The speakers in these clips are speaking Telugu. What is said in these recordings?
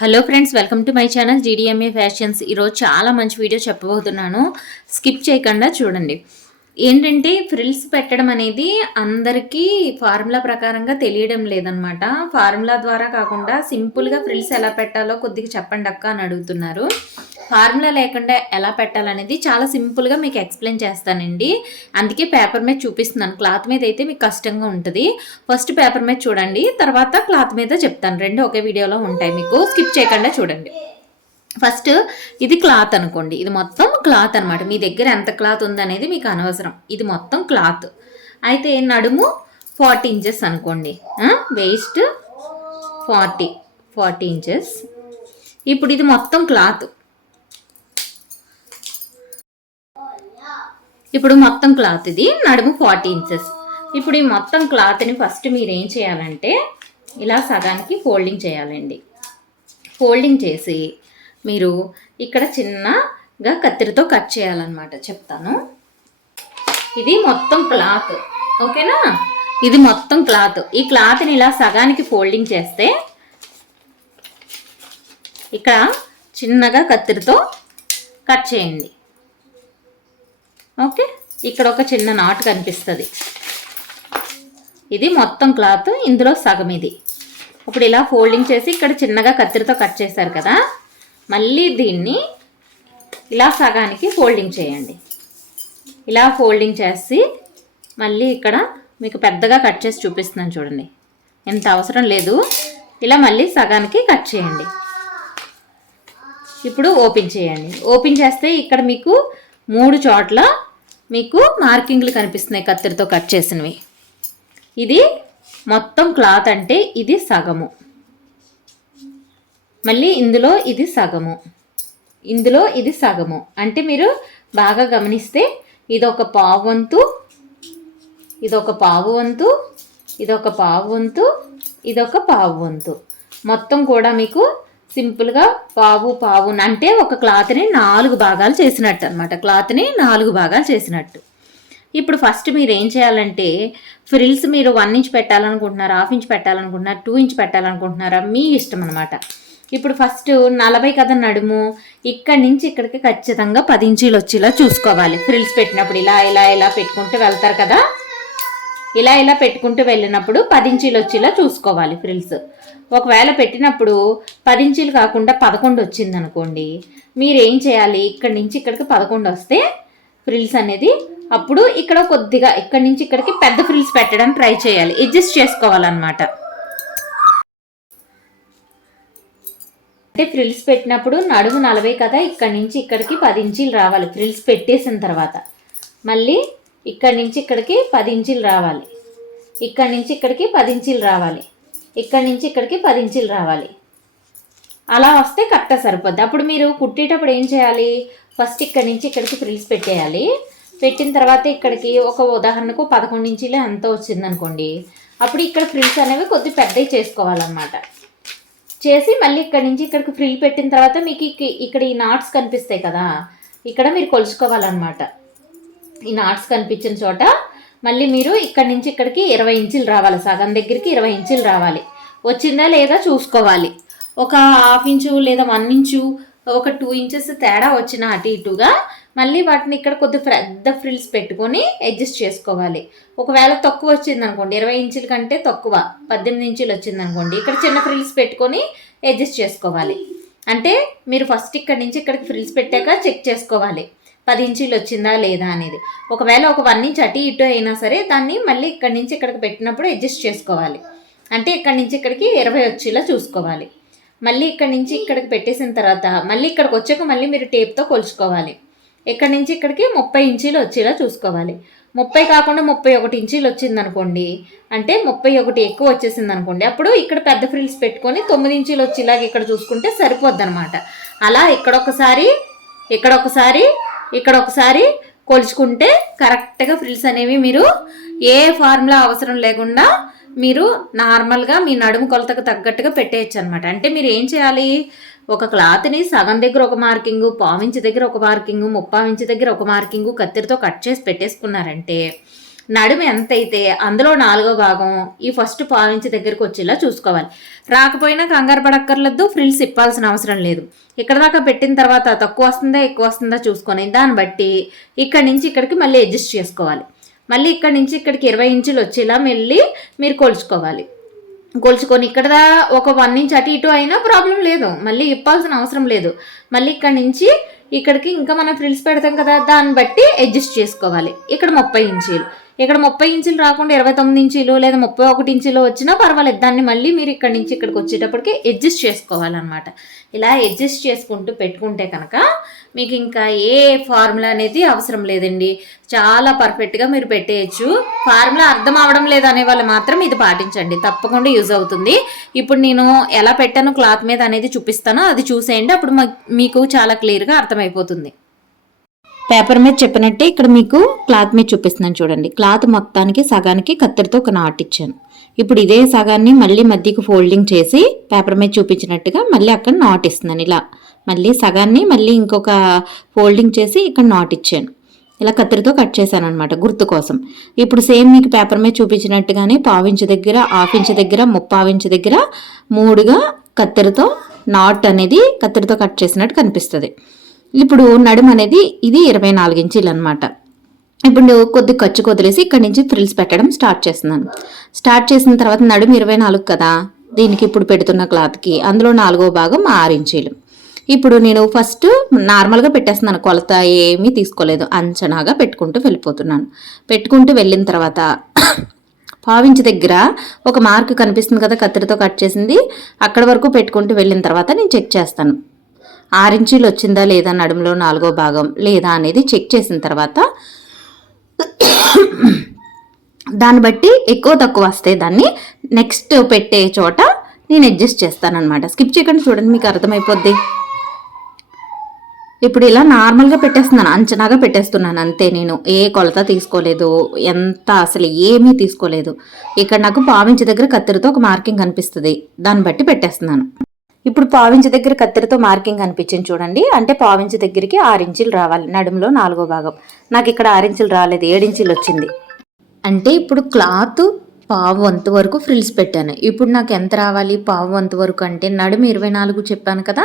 Hello friends, welcome to my channel GDMA fashions. ఈరోజు చాలా మంచి వీడియో చెప్పబోతున్నాను, స్కిప్ చేయకుండా చూడండి. ఏంటంటే ఫ్రిల్స్ పెట్టడం అనేది అందరికీ ఫార్ములా ప్రకారంగా తెలియడం లేదనమాట. ఫార్ములా ద్వారా కాకుండా సింపుల్గా ఫ్రిల్స్ ఎలా పెట్టాలో కొద్దిగా చెప్పండి అక్క అని అడుగుతున్నారు. ఫార్ములా లేకుండా ఎలా పెట్టాలనేది చాలా సింపుల్గా మీకు ఎక్స్ప్లెయిన్ చేస్తానండి. అందుకే పేపర్ మీద చూపిస్తున్నాను. క్లాత్ మీద అయితే మీకు కష్టంగా ఉంటుంది. ఫస్ట్ పేపర్ మీద చూడండి, తర్వాత క్లాత్ మీద చెప్తాను. రెండు ఒకే వీడియోలో ఉంటాయి, మీకు స్కిప్ చేయకుండా చూడండి. ఫస్ట్ ఇది క్లాత్ అనుకోండి, ఇది మొత్తం క్లాత్ అనమాట. మీ దగ్గర ఎంత క్లాత్ ఉందనేది మీకు అనవసరం. ఇది మొత్తం క్లాత్ అయితే నడుము 40 ఇంచెస్ అనుకోండి, వేస్ట్ 40 ఇంచెస్. ఇప్పుడు ఇది మొత్తం క్లాత్, ఇప్పుడు మొత్తం క్లాత్ ఇది నడుము 40 ఇంచెస్. ఇప్పుడు ఈ మొత్తం క్లాత్ని ఫస్ట్ మీరు ఏం చేయాలంటే ఇలా సగానికి ఫోల్డింగ్ చేయాలండి. ఫోల్డింగ్ చేసి మీరు ఇక్కడ చిన్నగా కత్తిరితో కట్ చేయాలన్నమాట. చెప్తాను. ఇది మొత్తం క్లాత్, ఓకేనా? ఇది మొత్తం క్లాత్. ఈ క్లాత్ని ఇలా సగానికి ఫోల్డింగ్ చేస్తే ఇక్కడ చిన్నగా కత్తిరితో కట్ చేయండి. ఓకే, ఇక్కడ ఒక చిన్న నాట్ కనిపిస్తుంది. ఇది మొత్తం క్లాత్, ఇందులో సగం ఇది. ఇప్పుడు ఇలా ఫోల్డింగ్ చేసి ఇక్కడ చిన్నగా కత్తిరితో కట్ చేశారు కదా, మళ్ళీ దీన్ని ఇలా సగానికి ఫోల్డింగ్ చేయండి. ఇలా ఫోల్డింగ్ చేసి మళ్ళీ ఇక్కడ మీకు పెద్దగా కట్ చేసి చూపిస్తున్నాను చూడండి, ఎంత అవసరం లేదు. ఇలా మళ్ళీ సగానికి కట్ చేయండి. ఇప్పుడు ఓపెన్ చేయండి. ఓపెన్ చేస్తే ఇక్కడ మీకు 3 చోట్ల మీకు మార్కింగ్లు కనిపిస్తున్నాయి కత్తిరితో కట్ చేసినవి. ఇది మొత్తం క్లాత్ అంటే ఇది సగము, మళ్ళీ ఇందులో ఇది సగము, ఇందులో ఇది సగము. అంటే మీరు బాగా గమనిస్తే ఇదొక పావు వంతు, ఇదొక పావు వంతు, ఇదొక పావు వంతు, ఇదొక పావు వంతు. మొత్తం కూడా మీకు సింపుల్గా పావు పావు అంటే ఒక క్లాత్ని 4 భాగాలు చేసినట్టు అనమాట. క్లాత్ని 4 భాగాలు చేసినట్టు. ఇప్పుడు ఫస్ట్ మీరు ఏం చేయాలంటే ఫ్రిల్స్ మీరు 1 ఇంచ్ పెట్టాలనుకుంటున్నారా, 1/2 ఇంచ్ పెట్టాలనుకుంటున్నారా, 2 ఇంచ్ పెట్టాలనుకుంటున్నారా, మీ ఇష్టం అనమాట. ఇప్పుడు ఫస్ట్ 40 కదా నడుము, ఇక్కడి నుంచి ఇక్కడికి ఖచ్చితంగా 10 ఇంచీలు వచ్చేలా చూసుకోవాలి. ఫ్రిల్స్ పెట్టినప్పుడు ఇలా ఇలా ఇలా పెట్టుకుంటూ వెళ్తారు కదా, ఇలా ఇలా పెట్టుకుంటూ వెళ్ళినప్పుడు 10 ఇంచీలు వచ్చేలా చూసుకోవాలి ఫ్రిల్స్. ఒకవేళ పెట్టినప్పుడు 10 ఇంచీలు కాకుండా 11 వచ్చింది అనుకోండి, మీరు ఏం చేయాలి, ఇక్కడి నుంచి ఇక్కడికి 11 వస్తే ఫ్రిల్స్ అనేది, అప్పుడు ఇక్కడ కొద్దిగా ఇక్కడి నుంచి ఇక్కడికి పెద్ద ఫ్రిల్స్ పెట్టడానికి ట్రై చేయాలి, అడ్జస్ట్ చేసుకోవాలన్నమాట. అంటే ఫ్రిల్స్ పెట్టినప్పుడు నడుము 40 కదా, ఇక్కడి నుంచి ఇక్కడికి 10 ఇంచీలు రావాలి. ఫ్రిల్స్ పెట్టేసిన తర్వాత మళ్ళీ ఇక్కడి నుంచి ఇక్కడికి 10 ఇంచీలు రావాలి, ఇక్కడి నుంచి ఇక్కడికి 10 ఇంచీలు రావాలి, ఇక్కడి నుంచి ఇక్కడికి 10 ఇంచీలు రావాలి. అలా వస్తే కరెక్ట్గా సరిపోద్ది. అప్పుడు మీరు కుట్టేటప్పుడు ఏం చేయాలి, ఫస్ట్ ఇక్కడి నుంచి ఇక్కడికి ఫ్రిల్స్ పెట్టేయాలి. పెట్టిన తర్వాత ఇక్కడికి ఒక ఉదాహరణకు 11 ఇంచీలే అంత వచ్చిందనుకోండి, అప్పుడు ఇక్కడ ఫ్రిల్స్ అనేవి కొద్దిగా పెద్దవి చేసుకోవాలన్నమాట. చేసి మళ్ళీ ఇక్కడి నుంచి ఇక్కడికి ఫ్రిల్ పెట్టిన తర్వాత మీకు ఇక్కడ ఈ నాట్స్ కనిపిస్తాయి కదా, ఇక్కడ మీరు కొలుచుకోవాలన్నమాట. ఈ నాట్స్ కనిపించిన చోట మళ్ళీ మీరు ఇక్కడి నుంచి ఇక్కడికి 20 ఇంచీలు రావాలి, సగం దగ్గరికి 20 ఇంచీలు రావాలి. వచ్చిందా లేదా చూసుకోవాలి. ఒక 1/2 ఇంచు లేదా 1 ఇంచు, ఒక 2 ఇంచెస్ తేడా వచ్చిన అటు ఇటుగా మళ్ళీ వాటిని ఇక్కడ కొద్ది పెద్ద ఫ్రిల్స్ పెట్టుకొని అడ్జస్ట్ చేసుకోవాలి. ఒకవేళ తక్కువ వచ్చింది అనుకోండి, 20 ఇంచుల కంటే తక్కువ 18 ఇంచులు వచ్చింది అనుకోండి, ఇక్కడ చిన్న ఫ్రిల్స్ పెట్టుకొని అడ్జస్ట్ చేసుకోవాలి. అంటే మీరు ఫస్ట్ ఇక్కడి నుంచి ఇక్కడికి ఫ్రిల్స్ పెట్టాక చెక్ చేసుకోవాలి 10 ఇంచీలు వచ్చిందా లేదా అనేది. ఒకవేళ ఒక 1 ఇంచ్ అటు ఇటు అయినా సరే దాన్ని మళ్ళీ ఇక్కడి నుంచి ఇక్కడికి పెట్టినప్పుడు అడ్జస్ట్ చేసుకోవాలి. అంటే ఇక్కడి నుంచి ఇక్కడికి 20 వచ్చేలా చూసుకోవాలి. మళ్ళీ ఇక్కడి నుంచి ఇక్కడికి పెట్టేసిన తర్వాత మళ్ళీ ఇక్కడికి వచ్చాక మళ్ళీ మీరు టేప్తో కొలుచుకోవాలి. ఇక్కడి నుంచి ఇక్కడికి 30 ఇంచీలు వచ్చేలా చూసుకోవాలి. 30 కాకుండా 31 ఇంచీలు వచ్చింది అనుకోండి, అంటే 31 ఎక్కువ వచ్చేసింది అనుకోండి, అప్పుడు ఇక్కడ పెద్ద ఫ్రిల్స్ పెట్టుకొని 9 ఇంచీలు వచ్చేలాగా ఇక్కడ చూసుకుంటే సరిపోద్ది అనమాట. అలా ఇక్కడొకసారి ఇక్కడొకసారి కొలుచుకుంటే కరెక్ట్గా ఫ్రిల్స్ అనేవి మీరు ఏ ఫార్ములా అవసరం లేకుండా మీరు నార్మల్గా మీ నడుము కొలతకు తగ్గట్టుగా పెట్టేయచ్చు అనమాట. అంటే మీరు ఏం చేయాలి, ఒక క్లాత్ని సగం దగ్గర ఒక మార్కింగు, 1/4 ఇంచు దగ్గర ఒక మార్కింగు, 3/4 ఇంచు దగ్గర ఒక మార్కింగు కత్తిరితో కట్ చేసి పెట్టేసుకున్నారంటే నడుము ఎంత అయితే అందులో 4వ భాగం ఈ ఫస్ట్ పావించి దగ్గరికి వచ్చేలా చూసుకోవాలి. రాకపోయినా కంగారు పడక్కర్లేదు, ఫ్రిల్స్ ఇప్పాల్సిన అవసరం లేదు. ఇక్కడ దాకా పెట్టిన తర్వాత తక్కువ వస్తుందా ఎక్కువ వస్తుందా చూసుకొని దాన్ని బట్టి ఇక్కడి నుంచి ఇక్కడికి మళ్ళీ అడ్జస్ట్ చేసుకోవాలి. మళ్ళీ ఇక్కడి నుంచి ఇక్కడికి 20 ఇంచులు వచ్చేలా మళ్ళీ మీరు కొలుచుకోవాలి. కొలుచుకొని ఇక్కడ ఒక 1 ఇంచ్ అటు ఇటు అయినా ప్రాబ్లం లేదు, మళ్ళీ ఇప్పాల్సిన అవసరం లేదు. మళ్ళీ ఇక్కడ నుంచి ఇక్కడికి ఇంకా మనం ఫ్రిల్స్ పెడతాం కదా, దాన్ని బట్టి అడ్జస్ట్ చేసుకోవాలి. ఇక్కడ 30 ఇంచీలు, ఇక్కడ 30 ఇంచులు రాకుండా 29 ఇంచీలు లేదా 31 ఇంచులు వచ్చినా పర్వాలేదు. దాన్ని మళ్ళీ మీరు ఇక్కడ నుంచి ఇక్కడికి వచ్చేటప్పటికి అడ్జస్ట్ చేసుకోవాలన్నమాట. ఇలా అడ్జస్ట్ చేసుకుంటూ పెట్టుకుంటే కనుక మీకు ఇంకా ఏ ఫార్ములా అనేది అవసరం లేదండి, చాలా పర్ఫెక్ట్గా మీరు పెట్టేయచ్చు. ఫార్ములా అర్థం అవడం లేదు అనే వాళ్ళు మాత్రం ఇది పాటించండి, తప్పకుండా యూజ్ అవుతుంది. ఇప్పుడు నేను ఎలా పెట్టాను క్లాత్ మీద అనేది చూపిస్తాను, అది చూసేయండి. అప్పుడు మీకు చాలా క్లియర్గా అర్థమైపోతుంది. పేపర్ మీద చెప్పినట్టే ఇక్కడ మీకు క్లాత్ మీద చూపిస్తున్నాను చూడండి. క్లాత్ మొత్తానికి సగానికి కత్తెరతో ఒక నాట్ ఇచ్చాను. ఇప్పుడు ఇదే సగాన్ని మళ్ళీ మధ్యకి ఫోల్డింగ్ చేసి పేపర్ మీద చూపించినట్టుగా మళ్ళీ అక్కడ నాట్ ఇస్తున్నాను. ఇలా మళ్ళీ సగాన్ని మళ్ళీ ఇంకొక ఫోల్డింగ్ చేసి ఇక్కడ నాట్ ఇచ్చాను. ఇలా కత్తెరతో కట్ చేశాను అనమాట గుర్తు కోసం. ఇప్పుడు సేమ్ మీకు పేపర్ మీద చూపించినట్టుగానే 1/2 ఇంచు దగ్గర, 1/2 ఇంచు దగ్గర, 3/4 ఇంచు దగ్గర 3గా కత్తెరతో నాట్ అనేది కత్తెరతో కట్ చేసినట్టు కనిపిస్తుంది. ఇప్పుడు నడుము అనేది ఇది 24 ఇంచీలు అనమాట. ఇప్పుడు కొద్ది ఖర్చు వదిలేసి ఇక్కడ నుంచి ఫ్రిల్స్ పెట్టడం స్టార్ట్ చేస్తున్నాను. స్టార్ట్ చేసిన తర్వాత నడుము 24 కదా, దీనికి ఇప్పుడు పెడుతున్న క్లాత్కి అందులో 4వ భాగం 6 ఇంచీలు. ఇప్పుడు నేను ఫస్ట్ నార్మల్గా పెట్టేస్తున్నాను, కొలత ఏమీ తీసుకోలేదు, అంచనాగా పెట్టుకుంటూ వెళ్ళిపోతున్నాను. పెట్టుకుంటూ వెళ్ళిన తర్వాత 1/2 ఇంచు దగ్గర ఒక మార్క్ కనిపిస్తుంది కదా కత్తెరతో కట్ చేసింది, అక్కడ వరకు పెట్టుకుంటూ వెళ్ళిన తర్వాత నేను చెక్ చేస్తాను 6 ఇంచీలు వచ్చిందా లేదా నడుములో 4వ భాగం లేదా అనేది చెక్ చేసిన తర్వాత దాన్ని బట్టి ఎక్కువ తక్కువ వస్తే దాన్ని నెక్స్ట్ పెట్టే చోట నేను అడ్జస్ట్ చేస్తానన్నమాట. స్కిప్ చేయకుండా చూడండి, మీకు అర్థమైపోద్ది. ఇప్పుడు ఇలా నార్మల్గా పెట్టేస్తున్నాను, అంచనాగా పెట్టేస్తున్నాను అంతే. నేను ఏ కొలత తీసుకోలేదు, ఎంత అసలు ఏమీ తీసుకోలేదు. ఇక్కడ నాకు 1/2 ఇంచు దగ్గర కత్తెరతో ఒక మార్కింగ్ కనిపిస్తుంది, దాన్ని బట్టి పెట్టేస్తున్నాను. ఇప్పుడు 1/2 ఇంచు దగ్గర కత్తెరతో మార్కింగ్ కనిపించింది చూడండి, అంటే 1/2 ఇంచు దగ్గరికి 6 ఇంచీలు రావాలి నడుములో 4వ భాగం. నాకు ఇక్కడ 6 ఇంచీలు రాలేదు, 7 ఇంచీలు వచ్చింది. అంటే ఇప్పుడు క్లాత్ 1/2 వంతు వరకు ఫ్రిల్స్ పెట్టాను. ఇప్పుడు నాకు ఎంత రావాలి 1/2 వంతు వరకు అంటే నడుము 24 చెప్పాను కదా,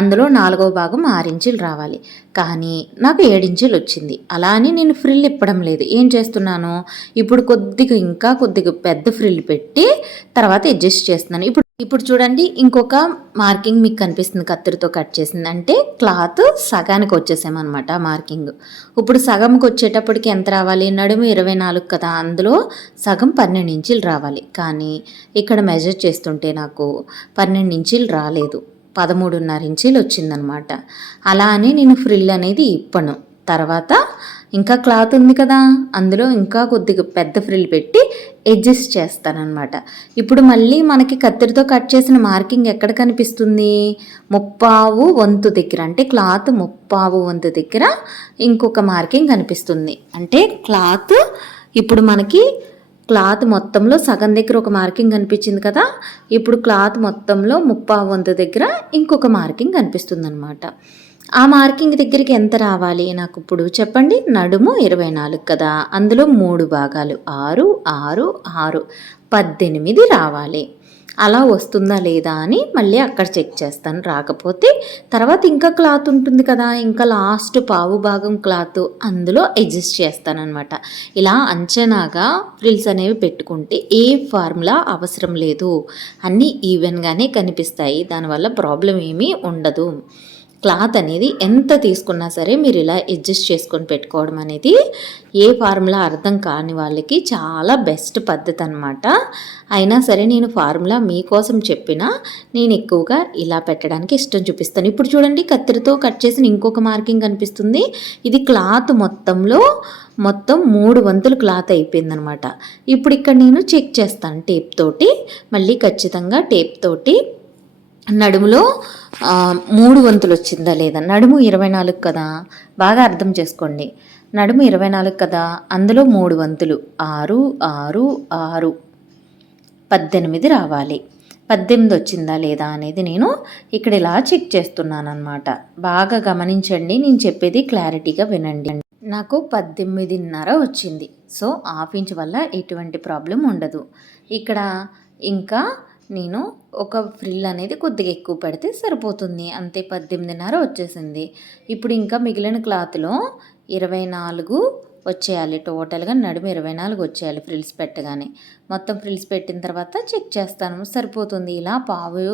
అందులో 4వ భాగం 6 ఇంచీలు రావాలి. కానీ నాకు 7 ఇంచీలు వచ్చింది. అలా అని నేను ఫ్రిల్ ఇప్పడం లేదు, ఏం చేస్తున్నాను ఇప్పుడు ఇంకా కొద్దిగా పెద్ద ఫ్రిల్ పెట్టి తర్వాత అడ్జస్ట్ చేస్తున్నాను. ఇప్పుడు చూడండి, ఇంకొక మార్కింగ్ మీకు కనిపిస్తుంది కత్తెరతో కట్ చేసింది, అంటే క్లాత్ సగానికి వచ్చేసామన్నమాట మార్కింగ్. ఇప్పుడు సగంకి వచ్చేటప్పటికి ఎంత రావాలి, నడుము 24 కదా, అందులో సగం 12 ఇంచీలు రావాలి. కానీ ఇక్కడ మెజర్ చేస్తుంటే నాకు 12 ఇంచీలు రాలేదు, 13.5 ఇంచీలు వచ్చిందనమాట. అలా అని నేను ఫ్రిల్ అనేది ఇప్పను. తర్వాత ఇంకా క్లాత్ ఉంది కదా, అందులో ఇంకా కొద్దిగా పెద్ద ఫ్రిల్ పెట్టి అడ్జస్ట్ చేస్తానన్నమాట. ఇప్పుడు మళ్ళీ మనకి కత్తెరతో కట్ చేసిన మార్కింగ్ ఎక్కడ కనిపిస్తుంది, 3/4 వంతు దగ్గర, అంటే క్లాత్ 3/4 వంతు దగ్గర ఇంకొక మార్కింగ్ కనిపిస్తుంది. అంటే క్లాత్ ఇప్పుడు మనకి క్లాత్ మొత్తంలో సగం దగ్గర ఒక మార్కింగ్ కనిపించింది కదా, ఇప్పుడు క్లాత్ మొత్తంలో 3/4 వంతు దగ్గర ఇంకొక మార్కింగ్ కనిపిస్తుంది అనమాట. ఆ మార్కింగ్ దగ్గరికి ఎంత రావాలి నాకు ఇప్పుడు చెప్పండి. నడుము 24 కదా, అందులో 3 భాగాలు 6, 6, 6, 18 రావాలి. అలా వస్తుందా లేదా అని మళ్ళీ అక్కడ చెక్ చేస్తాను. రాకపోతే తర్వాత ఇంకా క్లాత్ ఉంటుంది కదా, ఇంకా లాస్ట్ 1/2 భాగం క్లాత్ అందులో అడ్జస్ట్ చేస్తానన్నమాట. ఇలా అంచనాగా ఫ్రిల్స్ అనేవి పెట్టుకుంటే ఏ ఫార్ములా అవసరం లేదు, అన్నీ ఈవెన్గానే కనిపిస్తాయి, దానివల్ల ప్రాబ్లం ఏమీ ఉండదు. క్లాత్ అనేది ఎంత తీసుకున్నా సరే మీరు ఇలా అడ్జస్ట్ చేసుకొని పెట్టుకోవడం అనేది ఏ ఫార్ములా అర్థం కాని వాళ్ళకి చాలా బెస్ట్ పద్ధతి అనమాట. అయినా సరే నేను ఫార్ములా మీకోసం చెప్పినా నేను ఎక్కువగా ఇలా పెట్టడానికి ఇష్టం చూపిస్తాను. ఇప్పుడు చూడండి, కత్తెరతో కట్ చేసిన ఇంకొక మార్కింగ్ కనిపిస్తుంది. ఇది క్లాత్ మొత్తం 3 వంతులు క్లాత్ అయిపోయిందనమాట. ఇప్పుడు ఇక్కడ నేను చెక్ చేస్తాను టేప్ తోటి, మళ్ళీ ఖచ్చితంగా టేప్ తోటి నడుములో 3 వంతులు వచ్చిందా లేదా. నడుము 24 కదా, బాగా అర్థం చేసుకోండి. నడుము 24 కదా, అందులో 3 వంతులు 6, 6, 6, 18 రావాలి. 18 వచ్చిందా లేదా అనేది నేను ఇక్కడ ఇలా చెక్ చేస్తున్నాను అనమాట. బాగా గమనించండి, నేను చెప్పేది క్లారిటీగా వినండి. నాకు 18.5 వచ్చింది. సో హాఫ్ ఇంచ్ వల్ల ఎటువంటి ప్రాబ్లం ఉండదు. ఇక్కడ ఇంకా నేను ఒక ఫ్రిల్ అనేది కొద్దిగా ఎక్కువ పెడితే సరిపోతుంది. అంతే 18.5 వచ్చేసింది. ఇప్పుడు ఇంకా మిగిలిన క్లాత్లో 24 వచ్చేయాలి. టోటల్గా నడుము 24 వచ్చేయాలి ఫ్రిల్స్ పెట్టగానే. మొత్తం ఫ్రిల్స్ పెట్టిన తర్వాత చెక్ చేస్తాను, సరిపోతుంది. ఇలా పావు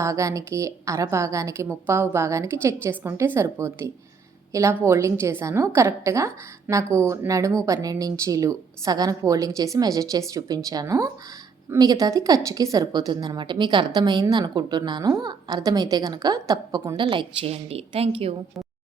భాగానికి, అర భాగానికి, ముప్పావు భాగానికి చెక్ చేసుకుంటే సరిపోద్ది. ఇలా ఫోల్డింగ్ చేశాను. కరెక్ట్గా నాకు నడుము 12 ఇంచీలు సగానికి ఫోల్డింగ్ చేసి మెజర్ చేసి చూపించాను. మిగతాది ఖర్చుకి సరిపోతుందనమాట. మీకు అర్థమైంది అనుకుంటున్నాను. అర్థమైతే కనుక తప్పకుండా లైక్ చేయండి. Thank you.